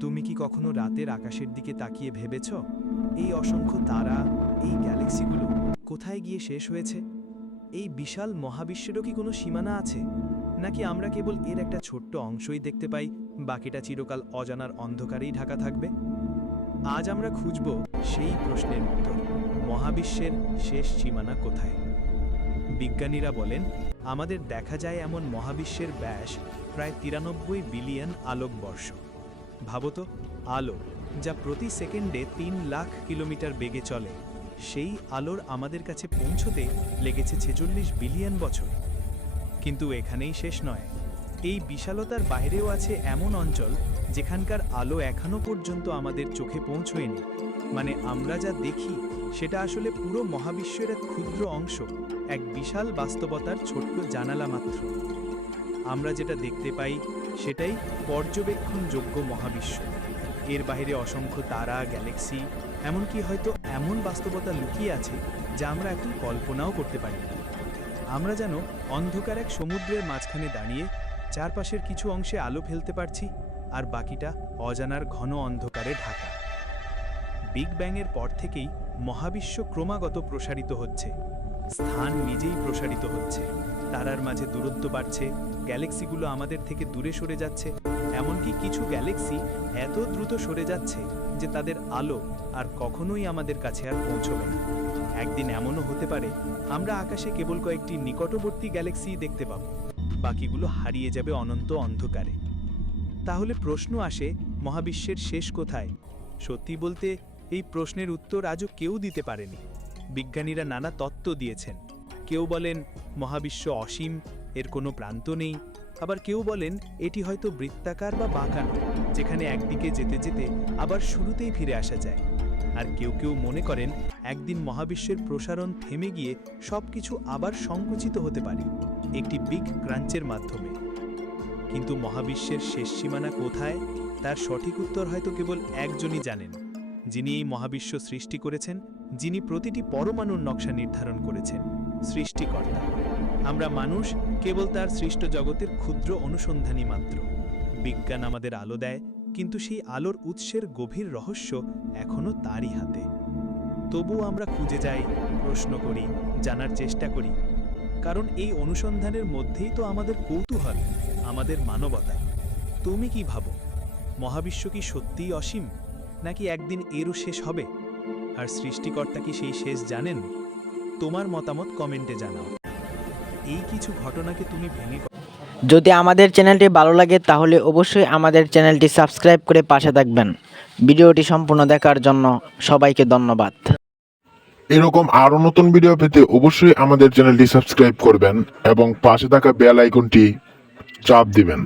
তুমি কি কখনো রাতের আকাশের দিকে তাকিয়ে ভেবেছ? এই অসংখ্য তারা, এই গ্যালাক্সিগুলো কোথায় গিয়ে শেষ হয়েছে? এই বিশাল মহাবিশ্বেরও কি কোনো সীমানা আছে? নাকি আমরা কেবল এর একটা ছোট্ট অংশই দেখতে পাই, বাকিটা চিরকাল অজানার অন্ধকারেই ঢাকা থাকবে? আজ আমরা খুঁজব সেই প্রশ্নের উত্তর, মহাবিশ্বের শেষ সীমানা কোথায়? বিজ্ঞানীরা বলেন, আমাদের দেখা যায় এমন মহাবিশ্বের ব্যাস প্রায় তিরানব্বই বিলিয়ন আলোকবর্ষ। ভাবতো আলো, যা প্রতি সেকেন্ডে তিন লাখ কিলোমিটার বেগে চলে, সেই আলোর আমাদের কাছে পৌঁছতে লেগেছে ছেচল্লিশ বিলিয়ন বছর। কিন্তু এখানেই শেষ নয়। এই বিশালতার বাইরেও আছে এমন অঞ্চল যেখানকার আলো এখনও পর্যন্ত আমাদের চোখে পৌঁছয়নি। মানে আমরা যা দেখি, সেটা আসলে পুরো মহাবিশ্বের এক ক্ষুদ্র অংশ, এক বিশাল বাস্তবতার ছোট্ট জানালা মাত্র। আমরা যেটা দেখতে পাই সেটাই পর্যবেক্ষণযোগ্য মহাবিশ্ব। এর বাইরে অসংখ্য তারা, গ্যালাক্সি, এমনকি হয়তো এমন বাস্তবতা লুকিয়ে আছে যা আমরা এখন কল্পনাও করতে পারি না। আমরা যেন অন্ধকার এক সমুদ্রের মাঝখানে দাঁড়িয়ে চারপাশের কিছু অংশে আলো ফেলতে পারছি আর বাকিটা অজানার ঘন অন্ধকারে ঢাকা। বিগ ব্যাংয়ের পর থেকেই মহাবিশ্ব ক্রমাগত প্রসারিত হচ্ছে। স্থান নিজেই প্রসারিত হচ্ছে। তারার মাঝে দূরত্ব বাড়ছে, গ্যালাক্সিগুলো আমাদের থেকে দূরে সরে যাচ্ছে, এমনকি কিছু গ্যালাক্সি এত দ্রুত সরে যাচ্ছে যে তাদের আলো আর কখনোই আমাদের কাছে আর পৌঁছবে না। একদিন এমনও হতে পারে, আমরা আকাশে কেবল কয়েকটি নিকটবর্তী গ্যালাক্সি দেখতে পাব। বাকিগুলো হারিয়ে যাবে অনন্ত অন্ধকারে। তাহলে প্রশ্ন আসে, মহাবিশ্বের শেষ কোথায়? সত্যি বলতে এই প্রশ্নের উত্তর আজও কেউ দিতে পারেনি। বিজ্ঞানীরা নানা তত্ত্ব দিয়েছেন। কেউ বলেন, মহাবিশ্ব অসীম, এর কোনো প্রান্ত নেই। আবার কেউ বলেন, এটি হয়তো বৃত্তাকার বা বাঁকানো, যেখানে একদিকে যেতে যেতে আবার শুরুতেই ফিরে আসা যায়। আর কেউ কেউ মনে করেন, একদিন মহাবিশ্বের প্রসারণ থেমে গিয়ে সবকিছু আবার সংকুচিত হতে পারে, একটি বিগ ক্রাঞ্চের মাধ্যমে। কিন্তু মহাবিশ্বের শেষ সীমানা কোথায়? তার সঠিক উত্তর হয়তো কেবল একজনই জানেন। যিনি এই মহাবিশ্ব সৃষ্টি করেছেন, যিনি প্রতিটি পরমাণুর নকশা নির্ধারণ করেছেন, সৃষ্টিকর্তা। আমরা মানুষ কেবল তার সৃষ্ট জগতের ক্ষুদ্র অনুসন্ধানী মাত্র। বিজ্ঞান আমাদের আলো দেয়, কিন্তু সেই আলোর উৎসের গভীর রহস্য এখনও তারই হাতে। তবুও আমরা খুঁজে যাই, প্রশ্ন করি, জানার চেষ্টা করি। কারণ এই অনুসন্ধানের মধ্যেই তো আমাদের কৌতূহল, আমাদের মানবতা। তুমি কি ভাবো? মহাবিশ্ব কি সত্যিই অসীম? নাকি একদিন এরও শেষ হবে? আর সৃষ্টিকর্তা কি সেই শেষ জানেন? তোমার মতামত কমেন্টে জানাও। এই কিছু ঘটনাকে তুমি ভেঙে যদি আমাদের চ্যানেলটি ভালো লাগে তাহলে অবশ্যই আমাদের চ্যানেলটি সাবস্ক্রাইব করে পাশে থাকবেন। ভিডিওটি সম্পূর্ণ দেখার জন্য সবাইকে ধন্যবাদ। এরকম আরও নতুন ভিডিও পেতে অবশ্যই আমাদের চ্যানেলটি সাবস্ক্রাইব করবেন এবং পাশে থাকা বেল আইকনটি চাপ দিবেন।